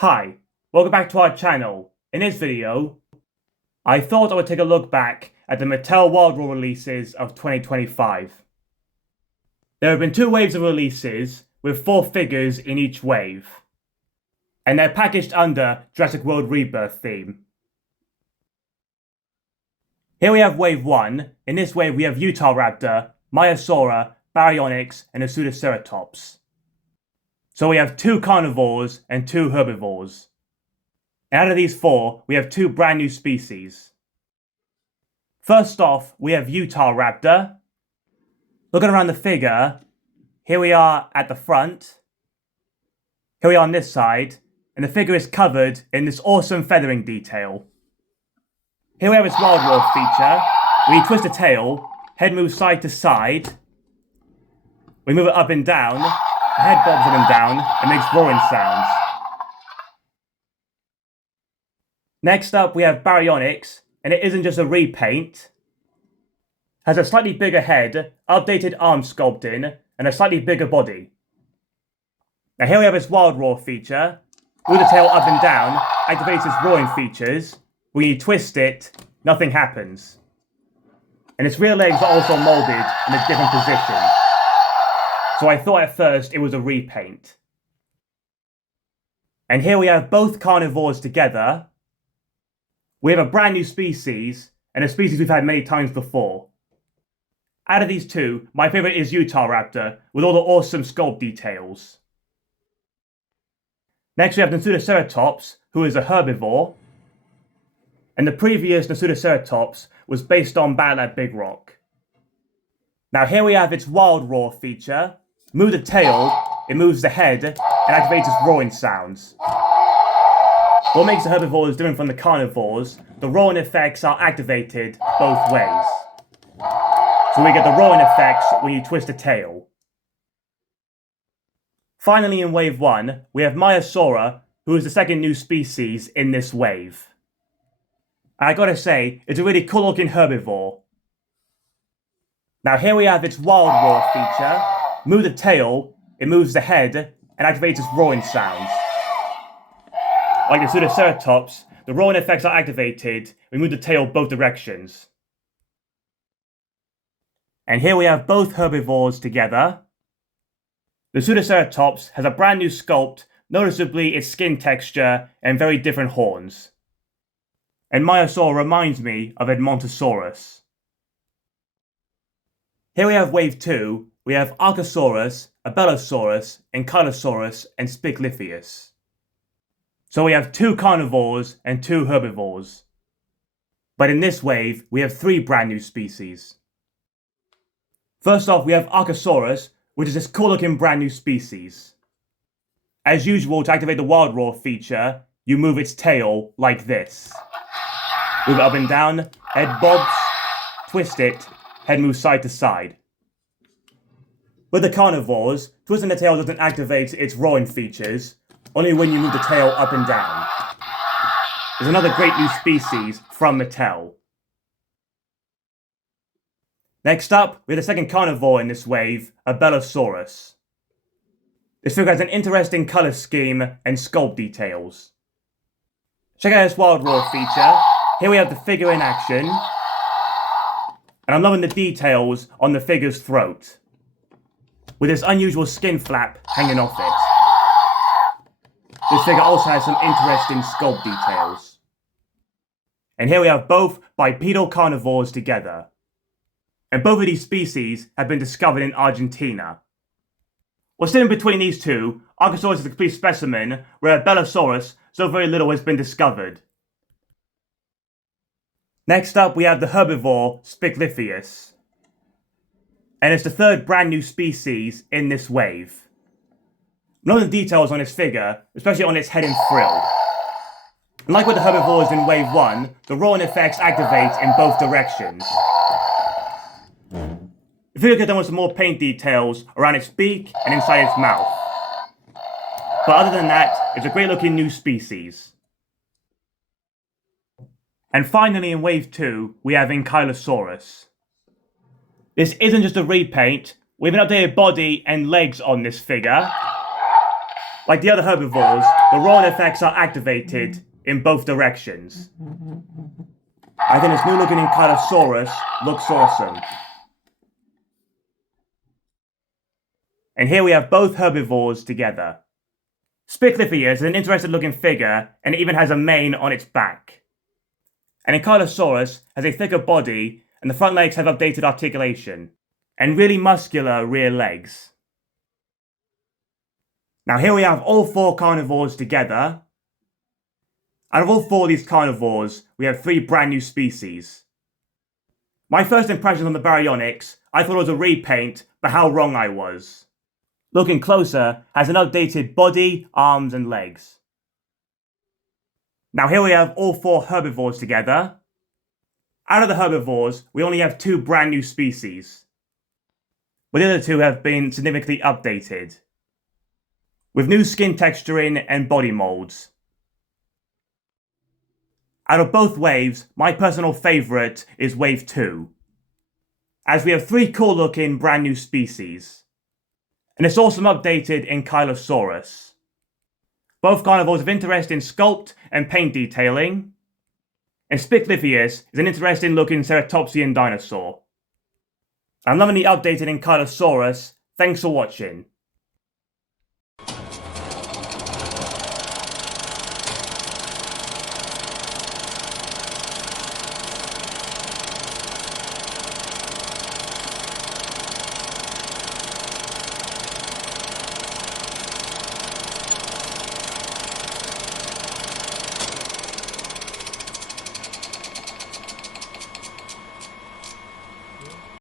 Hi, welcome back to our channel. In this video, I thought I would take a look back at the Mattel Wild Roar releases of 2025. There have been 2 waves of releases, with 4 figures in each wave. And they're packaged under Jurassic World Rebirth theme. Here we have Wave 1. In this wave we have UTAHRAPTOR, MAIASAURA, BARYONYX, and NASUTOCERATOPS. So we have 2 carnivores and 2 herbivores. And out of these 4, we have 2 brand new species. First off, we have UTAHRAPTOR. Looking around the figure, here we are at the front. Here we are on this side, and the figure is covered in this awesome feathering detail. Here we have its Wild Roar feature. When you twist the tail, head moves side to side. We move it up and down. The head bobs up and down and makes roaring sounds. Next up, we have BARYONYX, and it isn't just a repaint. Has a slightly bigger head, updated arm sculpting, and a slightly bigger body. Now here we have its Wild Roar feature. Move the tail up and down, activates its roaring features. When you twist it, nothing happens. And its rear legs are also molded in a different position. So I thought at first it was a repaint. And here we have both carnivores together. We have a brand new species, and a species we've had many times before. Out of these 2, my favourite is UTAHRAPTOR, with all the awesome sculpt details. Next we have NASUTOCERATOPS, who is a herbivore. And the previous NASUTOCERATOPS was based on Battle at Big Rock. Now here we have its Wild Roar feature. Move the tail, it moves the head, and activates its roaring sounds. What makes the herbivores different from the carnivores, the roaring effects are activated both ways. So we get the roaring effects when you twist the tail. Finally in Wave 1, we have MAIASAURA, who is the second new species in this wave. I gotta say, it's a really cool looking herbivore. Now here we have its Wild Roar feature. Move the tail, it moves the head, and activates its roaring sounds. Like the NASUTOCERATOPS, the roaring effects are activated when we move the tail both directions. And here we have both herbivores together. The NASUTOCERATOPS has a brand new sculpt, noticeably its skin texture and very different horns. And MAIASAURA reminds me of Edmontosaurus. Here we have Wave 2. We have AUCASAURUS, ABELISAURUS, ANKYLOSAURUS, and SPICLYPEUS. So we have 2 carnivores and 2 herbivores. But in this wave, we have 3 brand new species. First off, we have AUCASAURUS, which is this cool looking brand new species. As usual, to activate the Wild Roar feature, you move its tail like this. Move it up and down, head bobs, twist it, head moves side to side. With the carnivores, twisting the tail doesn't activate its roaring features, only when you move the tail up and down. There's another great new species from Mattel. Next up, we have the second carnivore in this wave, ABELISAURUS. This figure has an interesting colour scheme and sculpt details. Check out this Wild Roar feature. Here we have the figure in action. And I'm loving the details on the figure's throat, with this unusual skin flap hanging off it. This figure also has some interesting sculpt details. And here we have both bipedal carnivores together. And both of these species have been discovered in Argentina. What's in between these 2, AUCASAURUS is a complete specimen, where ABELISAURUS, so very little has been discovered. Next up we have the herbivore, SPICLYPEUS. And it's the 3rd brand new species in this wave. None of the details on this figure, especially on its head and frill. And like with the herbivores in Wave 1, the roaring effects activate in both directions. The figure could have done with some more paint details around its beak and inside its mouth. But other than that, it's a great looking new species. And finally in Wave 2, we have ANKYLOSAURUS. This isn't just a repaint, we have an updated body and legs on this figure. Like the other herbivores, the roaring effects are activated in both directions. I think this new looking ANKYLOSAURUS looks awesome. And here we have both herbivores together. SPICLYPEUS is an interesting looking figure and it even has a mane on its back. And ANKYLOSAURUS has a thicker body and the front legs have updated articulation and really muscular rear legs. Now here we have all four carnivores together. Out of all four of these carnivores, we have 3 brand new species. My first impressions on the BARYONYX, I thought it was a repaint, but how wrong I was. Looking closer, has an updated body, arms and legs. Now here we have all 4 herbivores together. Out of the herbivores, we only have 2 brand new species. But the other 2 have been significantly updated, with new skin texturing and body molds. Out of both waves, my personal favourite is Wave 2, as we have 3 cool looking brand new species, and this awesome updated ANKYLOSAURUS. Both carnivores have interesting sculpt and paint detailing, and SPICLYPEUS is an interesting looking ceratopsian dinosaur. I'm loving the updated ANKYLOSAURUS. Thanks for watching.